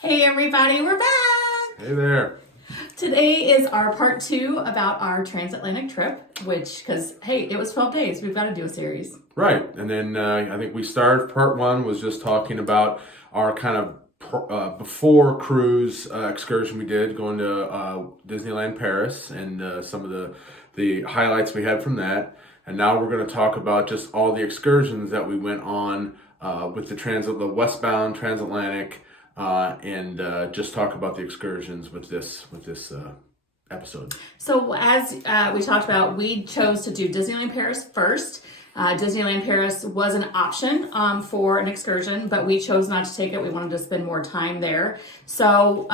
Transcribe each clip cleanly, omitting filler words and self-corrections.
Hey everybody, we're back! Hey there. Today is our part 2 about our transatlantic trip, because, hey, it was 12 days. We've got to do a series. Right. And then I think we started, part 1 was just talking about our kind of before cruise excursion we did, going to Disneyland Paris and some of the highlights we had from that. And now we're going to talk about just all the excursions that we went on with the Westbound, Transatlantic, and just talk about the excursions with this episode. So as we talked about, we chose to do Disneyland Paris first. Disneyland Paris was an option for an excursion, but we chose not to take it. We wanted to spend more time there. So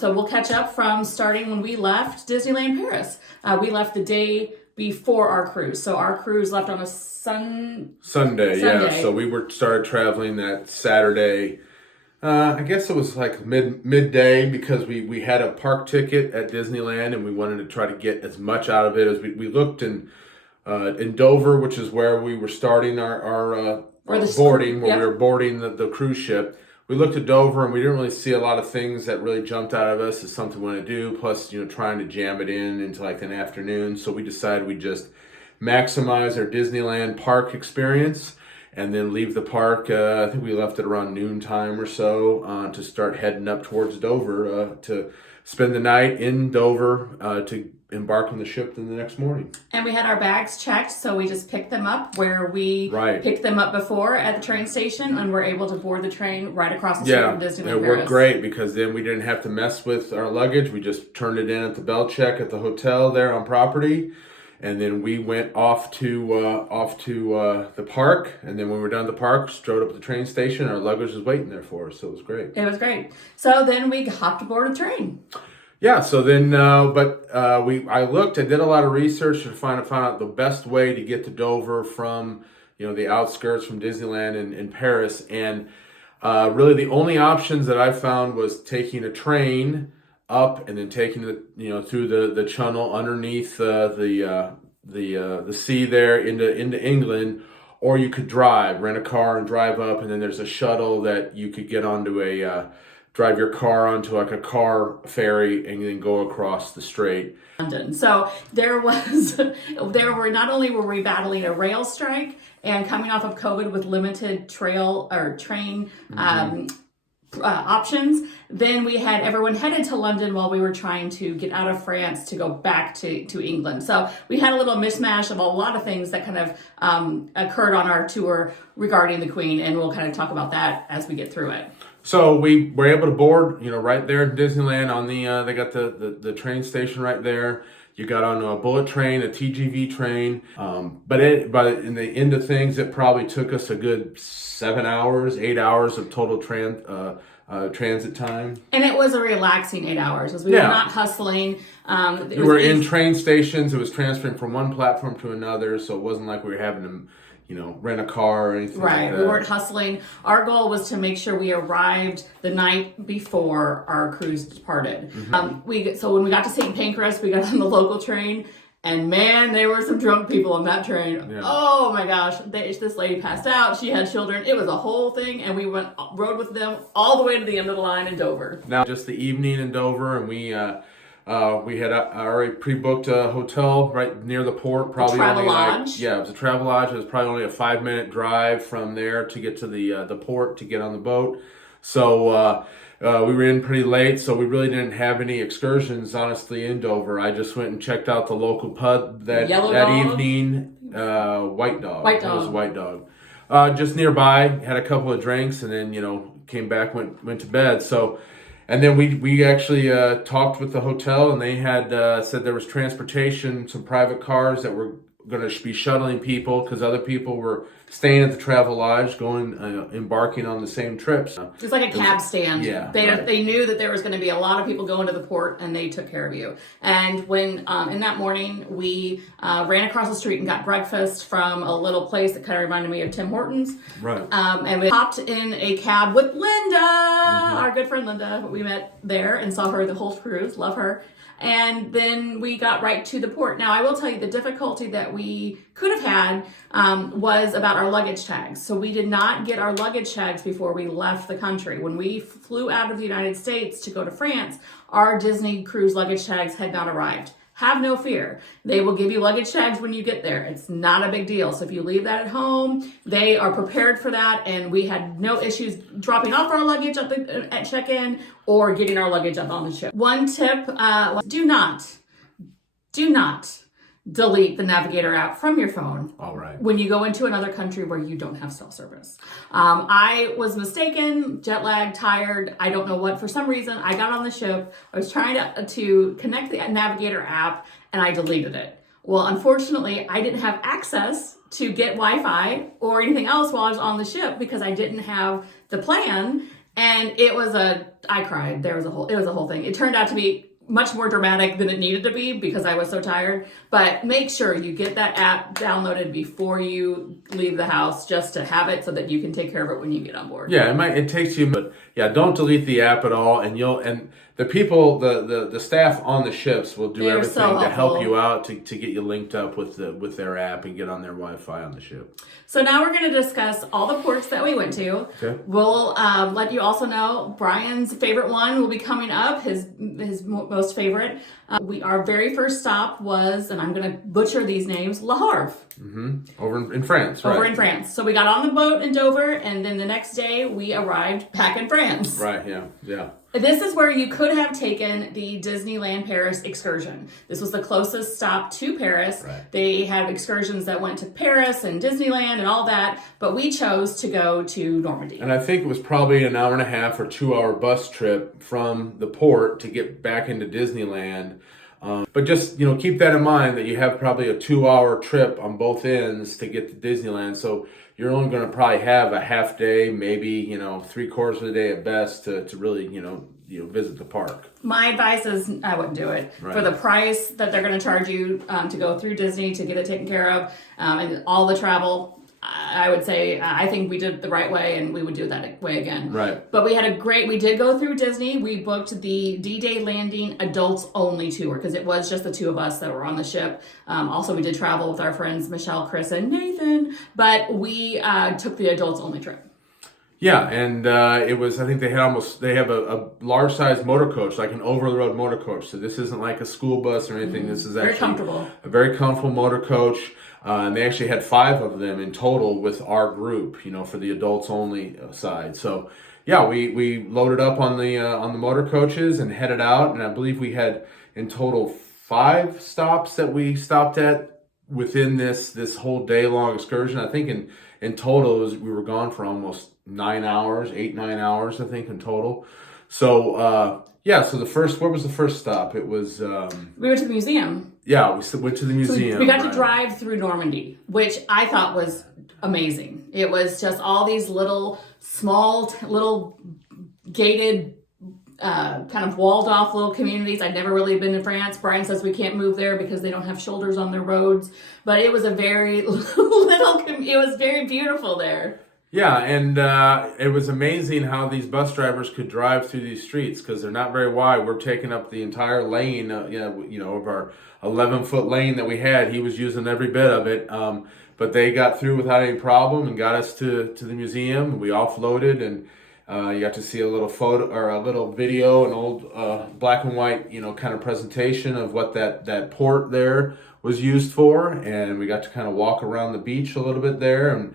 we'll catch up from starting when we left Disneyland Paris. We left the day before our cruise. So our cruise left on a Sunday. Yeah. So we started traveling that Saturday. I guess it was like midday because we had a park ticket at Disneyland and we wanted to try to get as much out of it as we looked in Dover, which is where we were starting our boarding, where we were boarding the cruise ship. We looked at Dover and we didn't really see a lot of things that really jumped out of us as something we want to do. Plus, trying to jam it into like an afternoon. So we decided we'd just maximize our Disneyland park experience. And then leave the park, I think we left it around noontime or so, to start heading up towards Dover, to spend the night in Dover, to embark on the ship the next morning. And we had our bags checked, so we just picked them up where we picked them up before at the train station, and we're able to board the train right across the street from Disneyland Paris. It worked great because then we didn't have to mess with our luggage. We just turned it in at the bell check at the hotel there on property. And then we went off to the park. And then when we were done at the park, strode up to the train station. Our luggage was waiting there for us. So it was great. It was great. So then we hopped aboard the train. Yeah. So then, I did a lot of research to find out the best way to get to Dover from, the outskirts from Disneyland and Paris. And really the only options that I found was taking a train up and then taking through the channel underneath the sea there into England, or you could rent a car and drive up, and then there's a shuttle that you could get onto drive your car onto like a car ferry and then go across the strait. London. So there were not only were we battling a rail strike and coming off of COVID with limited train options, then we had everyone headed to London while we were trying to get out of France to go back to England. So we had a little mismatch of a lot of things that kind of occurred on our tour regarding the Queen, and we'll kind of talk about that as we get through it. So we were able to board, right there in Disneyland on they got the train station right there. You got on a bullet train, a TGV train, but in the end of things, it probably took us a good 8 hours of total transit time. And it was a relaxing 8 hours, because we were not hustling. We were in train stations. It was transferring from one platform to another, so it wasn't like we were having to rent a car or anything like that. We weren't hustling. Our goal was to make sure we arrived the night before our cruise departed. Mm-hmm. So when we got to St. Pancras, we got on the local train, and man, there were some drunk people on that train. Yeah. Oh my gosh, this lady passed out. She had children. It was a whole thing, and we rode with them all the way to the end of the line in Dover. Now, just the evening in Dover, and we had already pre-booked a hotel right near the port. Probably Travelodge. It was a Travelodge. It was probably only a 5-minute drive from there to get to the port to get on the boat. So we were in pretty late, so we really didn't have any excursions, honestly, in Dover. I just went and checked out the local pub that evening. White Dog. It was White Dog. Just nearby, had a couple of drinks, and then came back, went to bed. So. And then we actually talked with the hotel, and they had said there was transportation, some private cars that were going to be shuttling people because other people were staying at the Travelodge, embarking on the same trips. It was like a cab stand. Yeah, they knew that there was going to be a lot of people going to the port, and they took care of you. And when in that morning we ran across the street and got breakfast from a little place that kind of reminded me of Tim Hortons. Right. And we hopped in a cab with Linda, our good friend Linda. We met there and saw her the whole cruise. Love her. And then we got right to the port. Now, I will tell you the difficulty that we could have had was about our luggage tags. So we did not get our luggage tags before we left the country. When we flew out of the United States to go to France, our Disney cruise luggage tags had not arrived. Have no fear. They will give you luggage tags when you get there. It's not a big deal. So if you leave that at home, they are prepared for that. And we had no issues dropping off our luggage at check-in or getting our luggage up on the ship. One tip, do not delete the Navigator app from your phone. All right. When you go into another country where you don't have cell service. I was mistaken, jet lagged, tired. I don't know what. For some reason, I got on the ship. I was trying to connect the Navigator app, and I deleted it. Well, unfortunately, I didn't have access to get Wi-Fi or anything else while I was on the ship because I didn't have the plan. And I cried. It was a whole thing. It turned out to be much more dramatic than it needed to be because I was so tired. But make sure you get that app downloaded before you leave the house, just to have it so that you can take care of it when you get on board. Yeah, it takes you, but yeah, don't delete the app at all, and the people, the staff on the ships will do everything to help you out to get you linked up with their app and get on their Wi-Fi on the ship. So now we're going to discuss all the ports that we went to. Okay. We'll let you also know Brian's favorite one will be coming up, his most favorite. Our very first stop was, and I'm going to butcher these names, Le Havre. Mm-hmm. Over in France, right? Over in France. So we got on the boat in Dover, and then the next day we arrived back in France. Right, yeah. This is where you could have taken the Disneyland Paris excursion. This was the closest stop to Paris. Right. They had excursions that went to Paris and Disneyland and all that, but we chose to go to Normandy. And I think it was probably an hour and a half or 2 hour bus trip from the port to get back into Disneyland. But just, keep that in mind that you have probably a 2 hour trip on both ends to get to Disneyland. So you're only going to probably have a half day, maybe, 3/4 of the day at best to really, visit the park. My advice is I wouldn't do it. Right. For the price that they're going to charge you to go through Disney to get it taken care of and all the travel. I would say I think we did it the right way, and we would do it that way again. Right. But we did go through Disney. We booked the D-Day landing adults only tour because it was just the two of us that were on the ship. Also, we did travel with our friends Michelle, Chris, and Nathan, but we took the adults only trip. Yeah, and it was, I think they have a large size motor coach, like an over the road motor coach. So this isn't like a school bus or anything. This is actually a very comfortable motor coach. And they actually had 5 of them in total with our group, for the adults only side. So yeah, we loaded up on the motor coaches and headed out. And I believe we had in total 5 stops that we stopped at within this whole day long excursion. I think in total we were gone for almost 9 hours, 8-9 hours, I think in total. So so what was the first stop? It was we went to the museum. Yeah, we went to the museum. So we got to drive through Normandy, which I thought was amazing. It was just all these little gated, kind of walled off little communities. I'd never really been in France. Brian says we can't move there because they don't have shoulders on their roads. But it was a very it was very beautiful there. Yeah, and it was amazing how these bus drivers could drive through these streets because they're not very wide. We're taking up the entire lane, of our 11-foot lane that we had. He was using every bit of it, but they got through without any problem and got us to the museum. We offloaded, and you got to see a little photo or a little video, an old black and white, kind of presentation of what that port there was used for, and we got to kind of walk around the beach a little bit there, and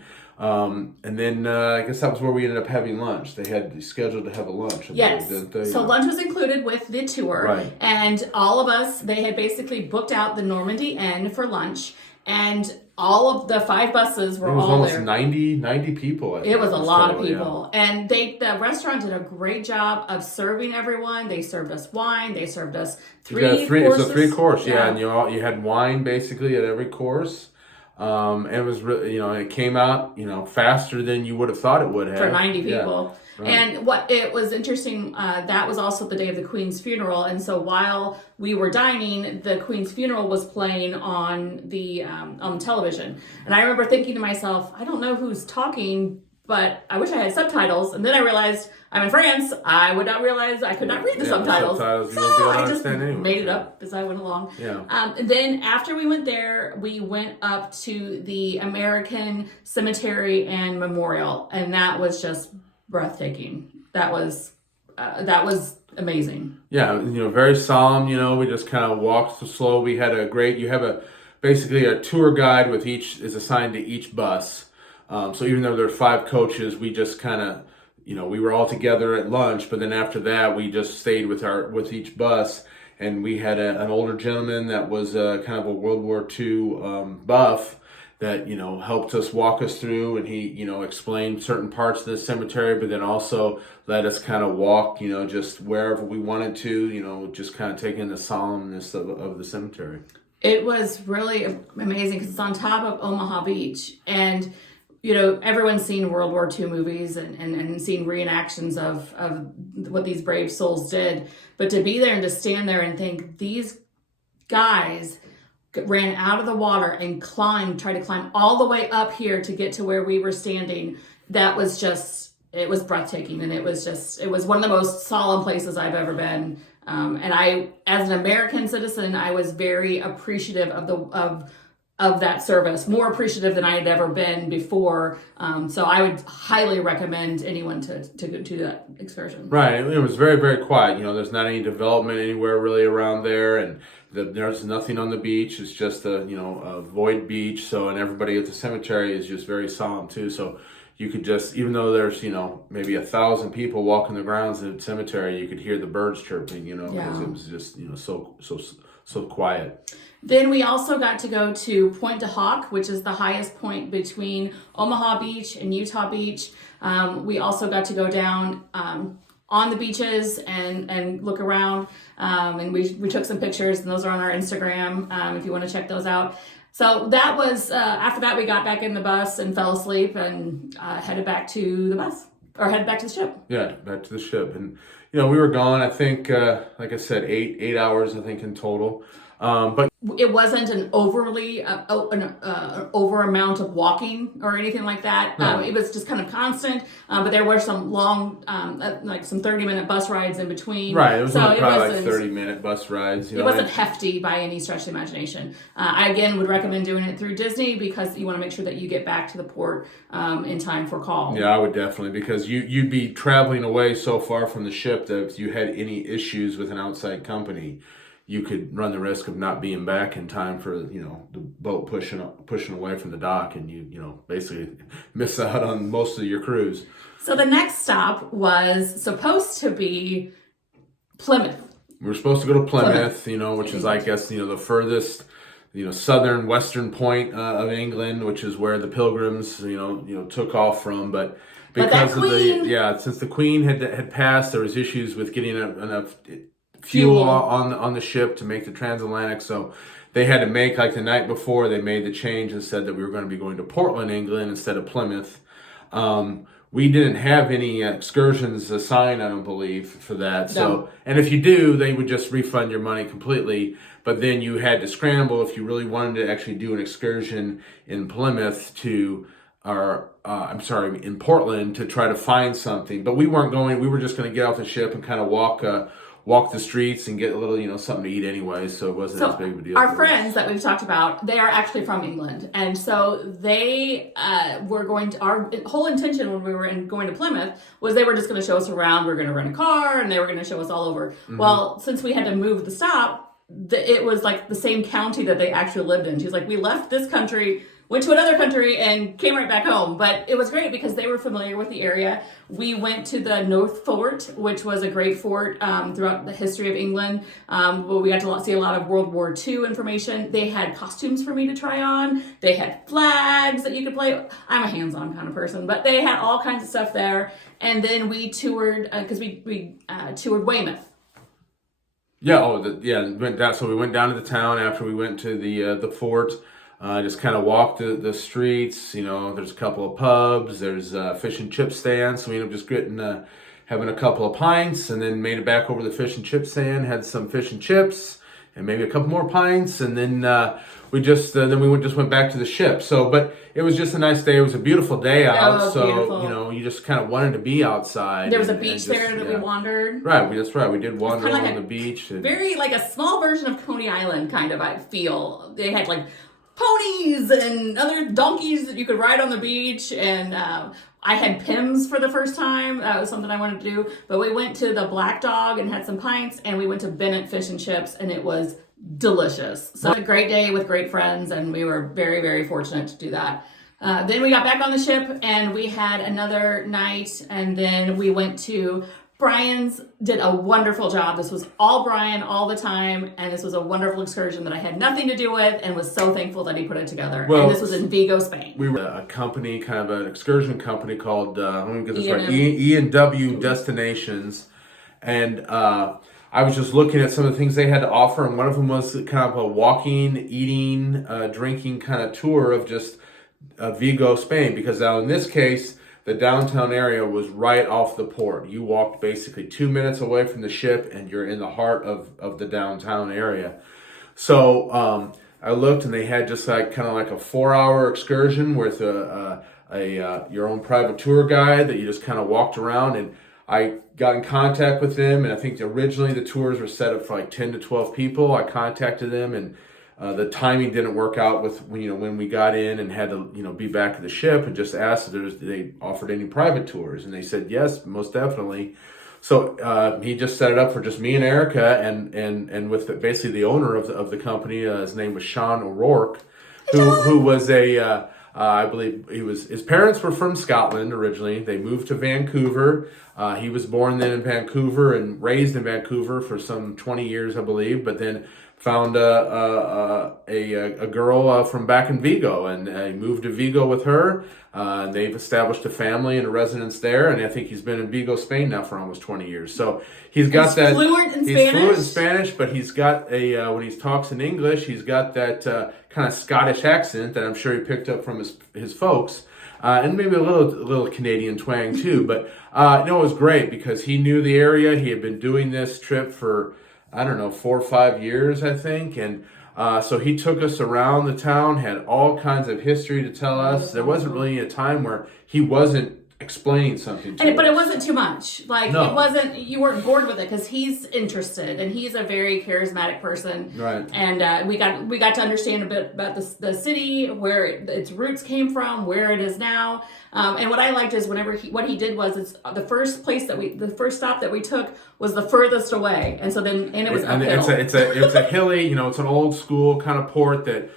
then I guess that was where we ended up having lunch. They had scheduled to have a lunch. Yes. So lunch was included with the tour. Right. And all of us, they had basically booked out the Normandy Inn for lunch. And all of the 5 buses were all there. It was almost 90 people. I think, it was a lot of total, people. Yeah. And the restaurant did a great job of serving everyone. They served us wine. They served us 3 courses. It was a 3-course, yeah. And you had wine basically at every course. And it was really, it came out, faster than you would have thought it would have. For 90 people. Yeah, right. And what it was interesting, that was also the day of the Queen's funeral. And so while we were dining, the Queen's funeral was playing on the television. And I remember thinking to myself, I don't know who's talking but I wish I had subtitles. And then I realized I'm in France. I would not realize I could not read the subtitles. You wouldn't be able to I just understand anyway. made it up as I went along. Yeah. And then after we went there, we went up to the American Cemetery and Memorial, and that was just breathtaking. That was amazing. Yeah, very solemn. We just kind of walked slow. We had basically a tour guide is assigned to each bus. So even though there are 5 coaches, we just kind of, we were all together at lunch, but then after that, we just stayed with each bus. And we had an older gentleman that was kind of a World War II buff that, helped us walk us through, and he, explained certain parts of the cemetery, but then also let us kind of walk, just wherever we wanted to, just kind of taking the solemnness of the cemetery. It was really amazing because it's on top of Omaha Beach, and everyone's seen World War II movies and seen reenactions of what these brave souls did. But to be there and to stand there and think these guys ran out of the water and tried to climb all the way up here to get to where we were standing, it was breathtaking. And it was one of the most solemn places I've ever been. And I, as an American citizen, I was very appreciative of that service, more appreciative than I had ever been before. So I would highly recommend anyone to go to that excursion. Right. It was very, very quiet. There's not any development anywhere really around there, and there's nothing on the beach. It's just a void beach. So, and everybody at the cemetery is just very solemn too. So you could just, even though there's, maybe 1,000 people walking the grounds in the cemetery, you could hear the birds chirping, because it was just, so quiet. Then we also got to go to Pointe du Hoc, which is the highest point between Omaha Beach and Utah Beach. We also got to go down on the beaches and look around. And we took some pictures, and those are on our Instagram if you want to check those out. So that was, after that we got back in the bus and fell asleep and headed back to the ship. Yeah, back to the ship. And, we were gone, I think, like I said, 8 hours, I think, in total. But it wasn't an overly over amount of walking or anything like that. No. It was just kind of constant, but there were some long, like some 30-minute bus rides in between. Right, it was probably like 30-minute bus rides. It wasn't hefty by any stretch of the imagination. I, again, would recommend doing it through Disney because you want to make sure that you get back to the port in time for call. Yeah, I would definitely, because you'd be traveling away so far from the ship that if you had any issues with an outside company, you could run the risk of not being back in time for, the boat pushing away from the dock, and you basically miss out on most of your cruise. So the next stop was supposed to be Plymouth. We were supposed to go to Plymouth, which is, I guess, the furthest, southern western point of England, which is where the Pilgrims, took off from. But because since the Queen had passed, there was issues with getting enough fuel on the ship to make the Transatlantic, so they had to make, like the night before, they made the change and said that we were going to be going to Portland, England instead of Plymouth. We didn't have any excursions assigned, I don't believe, for that. No. So, and if you do, they would just refund your money completely, but then you had to scramble if you really wanted to actually do an excursion in Plymouth in Portland to try to find something. But we weren't going, we were just going to get off the ship and kind of walk the streets and get a little, something to eat anyway, so it wasn't as big of a deal. Our friends that we've talked about, they are actually from England, and so they were going to, our whole intention when we were going to Plymouth was they were just going to show us around, we were going to rent a car, and they were going to show us all over. Mm-hmm. Well, since we had to move the stop, it was like the same county that they actually lived in. She's like, we left this country, went to another country, and came right back home. But it was great because they were familiar with the area. We went to the North Fort, which was a great fort throughout the history of England. We got to see a lot of World War II information. They had costumes for me to try on. They had flags that you could play. I'm a hands-on kind of person, but they had all kinds of stuff there. And then we toured, because we toured Weymouth. Yeah, so we went down to the town after we went to the fort. Just kind of walked the streets. There's a couple of pubs. There's a fish and chip stand. So we ended up just having a couple of pints, and then made it back over to the fish and chip stand. Had some fish and chips, and maybe a couple more pints, and then we just went back to the ship. So, but it was just a nice day. It was a beautiful day out. Oh, so beautiful. you know, you just kind of wanted to be outside. There was a beach there that we wandered. Right, that's right. We did wander Like on the beach. And very like a small version of Coney Island, kind of. I feel they had like ponies and other donkeys that you could ride on the beach, and I had Pims for the first time. That was something I wanted to do. But we went to the Black Dog and had some pints, and we went to Bennett Fish and Chips, and it was delicious. So a great day with great friends, and we were very, very fortunate to do that. Then we got back on the ship, and we had another night, and then we went to Brian's. Did a wonderful job. This was all Brian all the time, and this was a wonderful excursion that I had nothing to do with, and was so thankful that he put it together. Well, and this was in Vigo, Spain. We were a company, kind of an excursion company called, let me get this right, E&W Destinations, and I was just looking at some of the things they had to offer, and one of them was kind of a walking, eating, drinking kind of tour of just Vigo, Spain, because now in this case, the downtown area was right off the port. You walked basically 2 minutes away from the ship, and you're in the heart of the downtown area. So I looked, and they had just like kind of like a 4-hour excursion with your own private tour guide that you just kind of walked around. And I got in contact with them, and I think originally the tours were set up for like 10 to 12 people. I contacted them, and the timing didn't work out with when we got in and had to be back at the ship, and just asked if they offered any private tours, and they said yes, most definitely. So he just set it up for just me and Erika, and with basically the owner of the company. His name was Sean O'Rourke, who was I believe his parents were from Scotland originally. They moved to Vancouver. He was born then in Vancouver and raised in Vancouver for some 20 years, I believe, but then found a girl from back in Vigo, and he moved to Vigo with her. They've established a family and a residence there, and I think he's been in Vigo, Spain now for almost 20 years. So he's fluent in Spanish, but he's got when he talks in English, he's got that kind of Scottish accent that I'm sure he picked up from his folks. And maybe a little Canadian twang too, but it was great because he knew the area. He had been doing this trip for 4 or 5 years, I think. And so he took us around the town, had all kinds of history to tell us. There wasn't really a time where he wasn't explaining something to us. But it wasn't too much. Like, no. It wasn't, you weren't bored with it because he's interested, and he's a very charismatic person. Right. And we got to understand a bit about the city, where its roots came from, where it is now. And what I liked is what he did was, it's the first stop that we took was the furthest away, and so then it was uphill. It's a hilly, it's an old school kind of port that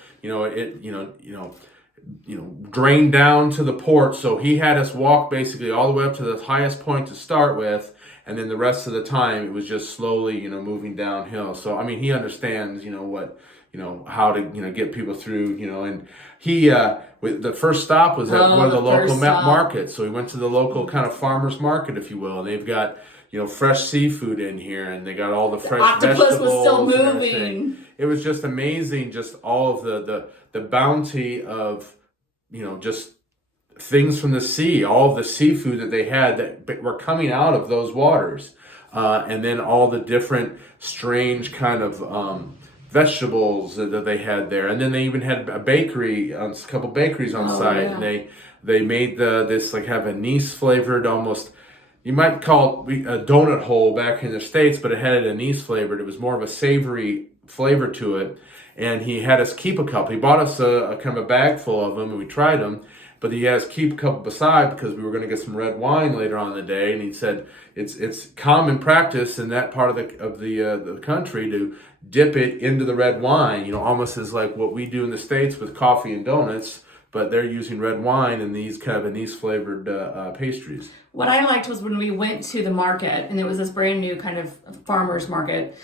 drained down to the port. So he had us walk basically all the way up to the highest point to start with, and then the rest of the time it was just slowly moving downhill. So I mean, he understands how to get people through, and he the first stop was at one of the local markets. So he went to the local kind of farmers market, if you will, and they've got fresh seafood in here, and they got all the fresh vegetables. The octopus was still moving. It was just amazing, just all of the bounty of just things from the sea, all of the seafood that they had that were coming out of those waters, and then all the different strange kind of vegetables that they had there. And then they even had a couple bakeries on site, yeah. And they made this like have anise flavored, almost, you might call it a donut hole back in the States, but it had an anise flavored. It was more of a savory flavor to it. And he had us keep a couple. He bought us a kind of a bag full of them, and we tried them. But he has keep a couple beside because we were going to get some red wine later on in the day. And he said it's common practice in that part of the country to dip it into the red wine. Almost as like what we do in the States with coffee and donuts, but they're using red wine in these kind of anise flavored pastries. What I liked was when we went to the market, and it was this brand new kind of farmer's market,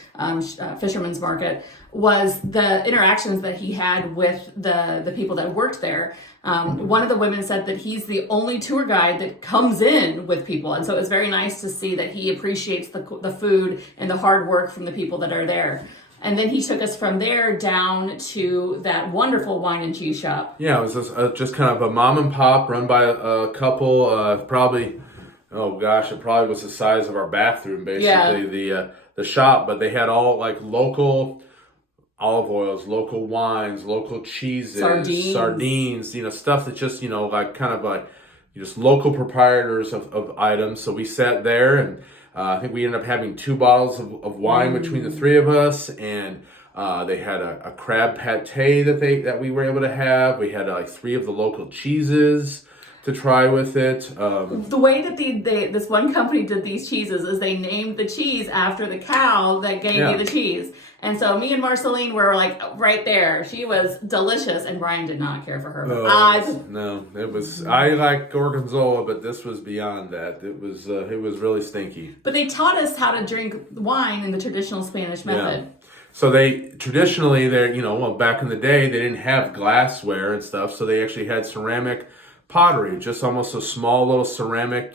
fisherman's market, was the interactions that he had with the people that worked there. One of the women said that he's the only tour guide that comes in with people. And so it was very nice to see that he appreciates the food and the hard work from the people that are there. And then he took us from there down to that wonderful wine and cheese shop. Yeah, it was just kind of a mom and pop run by a couple, probably, it probably was the size of our bathroom, basically, yeah. The shop. But they had all like local olive oils, local wines, local cheeses, sardines, stuff that just, like kind of like just local proprietors of items. So we sat there and I think we ended up having 2 bottles of wine between the 3 of us, and they had a crab pate that we were able to have. We had like 3 of the local cheeses to try with it. The way that this one company did these cheeses is they named the cheese after the cow that gave you the cheese. And so me and Marceline were like right there. She was delicious, and Brian did not care for her. No, it was. I like gorgonzola, but this was beyond that. It was really stinky. But they taught us how to drink wine in the traditional Spanish method. Yeah. So they traditionally, back in the day, they didn't have glassware and stuff. So they actually had ceramic pottery, just almost a small little ceramic,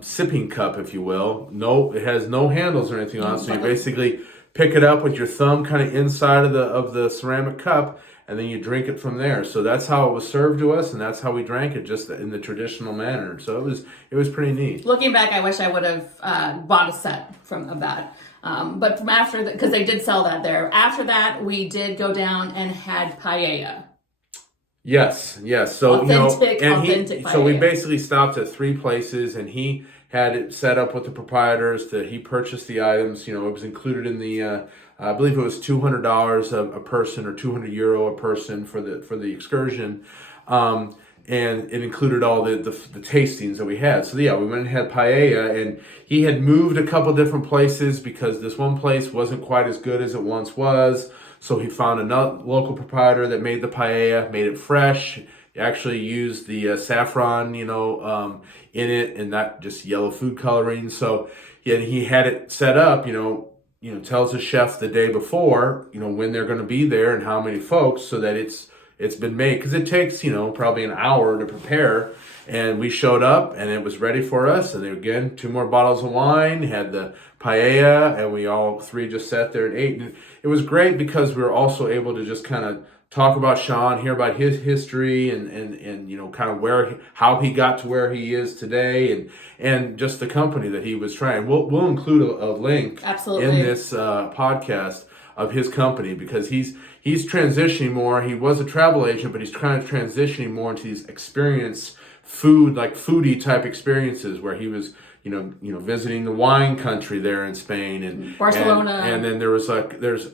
sipping cup, if you will. No, it has no handles or anything on it. So you basically pick it up with your thumb kind of inside of the ceramic cup, and then you drink it from there. So that's how it was served to us, and that's how we drank it, just in the traditional manner. So it was pretty neat. Looking back, I wish I would have bought a set of that. But from after because they did sell that there. After that, we did go down and had paella. Yes. So authentic paella. So we basically stopped at 3 places, and he had it set up with the proprietors. He purchased the items. It was included in the. I believe it was $200 a person, or €200 a person for the excursion, and it included all the tastings that we had. So yeah, we went and had paella, and he had moved a couple different places because this one place wasn't quite as good as it once was. So he found another local proprietor that made the paella, made it fresh. He actually used the saffron, in it, and not just yellow food coloring. So yeah, he had it set up, tells the chef the day before, when they're going to be there and how many folks, so that it's been made, because it takes, probably an hour to prepare. And we showed up, and it was ready for us. And then again, 2 more bottles of wine, had the paella, and we all 3 just sat there and ate. And it was great because we were also able to just kind of talk about Sean, hear about his history, and kind of how he got to where he is today, and just the company that he was trying. We'll include a link in this podcast of his company, because he's transitioning more. He was a travel agent, but he's kind of transitioning more into these foodie type experiences, where he was visiting the wine country there in Spain and Barcelona. And then there's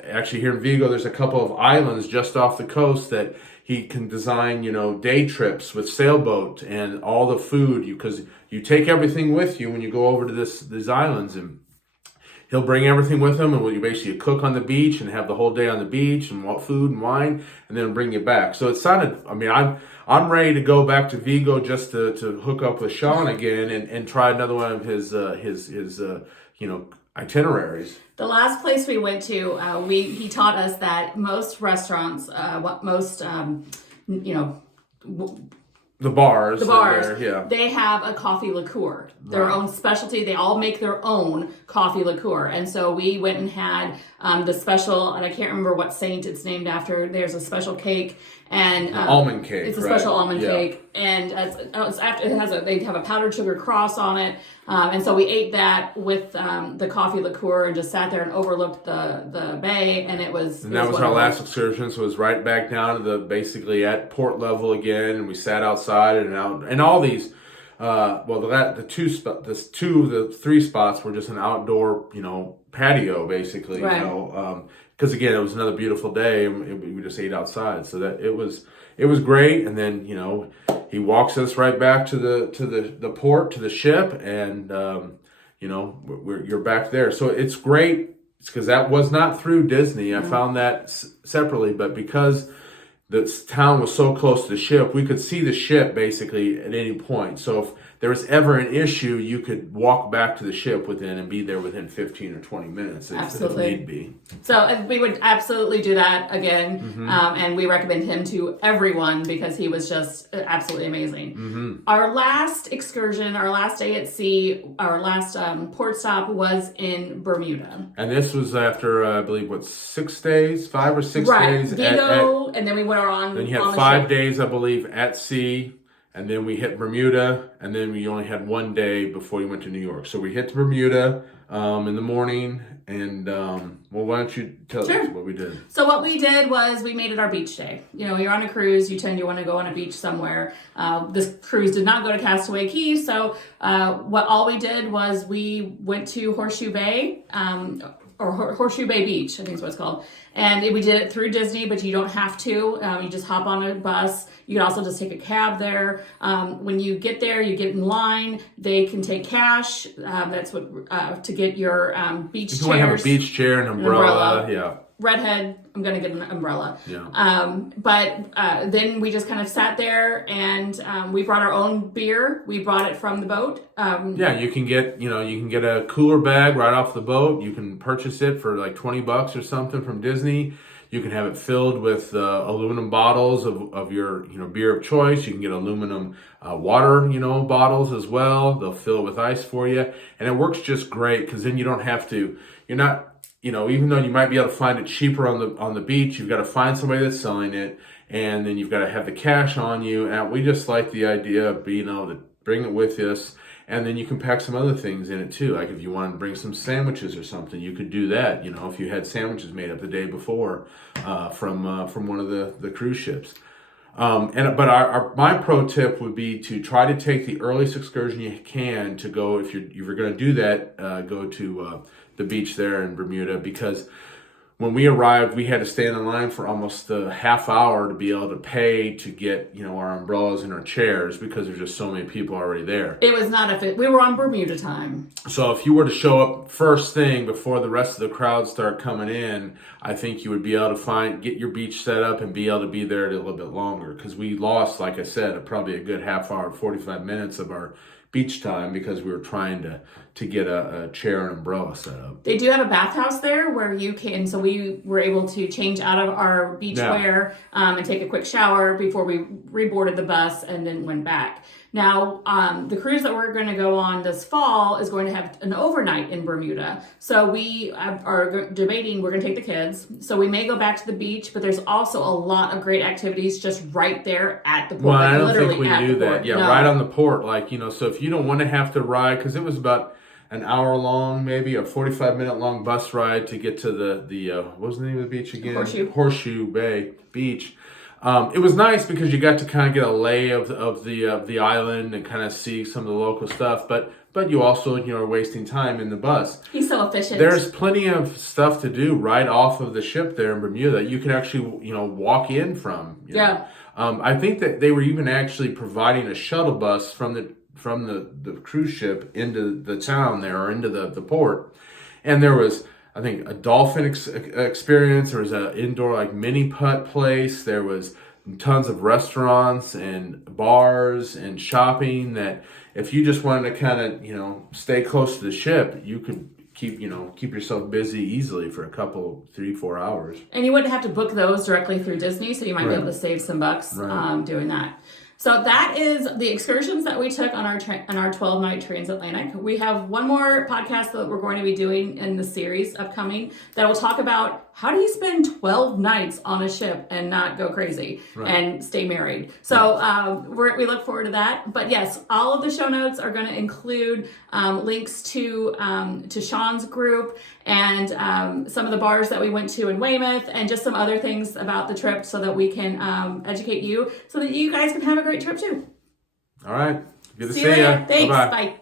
actually here in Vigo, there's a couple of islands just off the coast that he can design, day trips with sailboat and all the food, because you take everything with you when you go over to these islands, and he'll bring everything with him, and you basically cook on the beach and have the whole day on the beach and food and wine, and then bring you back. So it sounded, I'm ready to go back to Vigo just to hook up with Sean again and try another one of his itineraries. The last place we went to, he taught us that most restaurants, the bars, they have a coffee liqueur, their own specialty. They all make their own coffee liqueur. And so we went and had the special, and I can't remember what saint it's named after. There's a special cake, and almond cake. It's a special almond cake, and they have a powdered sugar cross on it. And so we ate that with the coffee liqueur, and just sat there and overlooked the bay, and it was. And that was our last excursion, so it was right back down to basically at port level again, and we sat outside and all these. The 3 spots were just an outdoor, patio basically, because again, it was another beautiful day, and we just ate outside. So that it was great. And then, he walks us right back to the port, to the ship, and, you're back there. So it's great. It's because that was not through Disney. I found that separately, but because the town was so close to the ship, we could see the ship basically at any point. So if there was ever an issue, you could walk back to the ship and be there within 15 or 20 minutes if need be. So we would absolutely do that again. Mm-hmm. And we recommend him to everyone because he was just absolutely amazing. Mm-hmm. Our last excursion, our last day at sea, our last port stop was in Bermuda. And this was after, I believe, 6 days? 5 or 6 days? Vigo, and then we went on. Then you had 5 days, I believe, at sea. and then we hit Bermuda, and then we only had one day before we went to New York. So we hit Bermuda in the morning, and well, why don't you tell us what we did? So what we did was we made it our beach day. You know, you're on a cruise, you tend to want to go on a beach somewhere. This cruise did not go to Castaway Cay, so all we did was we went to Horseshoe Bay, or Horseshoe Bay Beach, I think is what it's called. And we did it through Disney, but you don't have to. You just hop on a bus. You can also just take a cab there. When you get there, you get in line. They can take cash. That's what to get your beach chairs. If you want to have a beach chair, an umbrella. Yeah. Redhead, I'm going to get an umbrella. Yeah. But then we just kind of sat there, and we brought our own beer. We brought it from the boat. Yeah, you can get a cooler bag right off the boat. You can purchase it for like $20 or something from Disney. You can have it filled with aluminum bottles of your beer of choice. You can get aluminum water bottles as well. They'll fill it with ice for you, and it works just great because then you don't have to. You're not. Even though you might be able to find it cheaper on the beach, you've got to find somebody that's selling it, and then you've got to have the cash on you. And we just like the idea of being able to bring it with us, and then you can pack some other things in it too. Like if you want to bring some sandwiches or something, you could do that. If you had sandwiches made up the day before from one of the cruise ships. But my pro tip would be to try to take the earliest excursion you can to go. If you're going to do that, go to the beach there in Bermuda, because when we arrived, we had to stand in line for almost a half hour to be able to pay to get our umbrellas and our chairs because there's just so many people already there. It was not we were on Bermuda time. So if you were to show up first thing before the rest of the crowd start coming in, I think you would be able to get your beach set up and be able to be there a little bit longer, because we lost, like I said, probably a good half hour, 45 minutes of our beach time because we were trying to get a chair and umbrella set up. They do have a bathhouse there where you can, so we were able to change out of our beach wear and take a quick shower before we reboarded the bus and then went back. Now, the cruise that we're going to go on this fall is going to have an overnight in Bermuda. So we are debating, we're going to take the kids. So we may go back to the beach, but there's also a lot of great activities just right there at the port. Well, I don't think we do that. Yeah, no. Right on the port. So if you don't want to have to ride, because it was about an hour long, maybe a 45-minute long bus ride to get to the what was the name of the beach again? Horseshoe Bay Beach. It was nice because you got to kind of get a lay of the island and kind of see some of the local stuff, but you also are wasting time in the bus. He's so efficient. There's plenty of stuff to do right off of the ship there in Bermuda. You can actually walk in from. I think that they were even actually providing a shuttle bus from the cruise ship into the town there, or into the port, and there was, I think, a dolphin experience. There was an indoor mini putt place. There was tons of restaurants and bars and shopping that if you just wanted to kind of stay close to the ship, you could keep yourself busy easily for a couple, 3-4 hours. And you wouldn't have to book those directly through Disney, so you might be able to save some bucks doing that. So that is the excursions that we took on our 12-night Transatlantic. We have one more podcast that we're going to be doing in the series upcoming that will talk about how do you spend 12 nights on a ship and not go crazy and stay married. So we look forward to that. But yes, all of the show notes are going to include links to Sean's group and some of the bars that we went to in Weymouth and just some other things about the trip so that we can educate you so that you guys can have a great trip too. All right. Good to see you. you. Thanks. Bye-bye. Bye.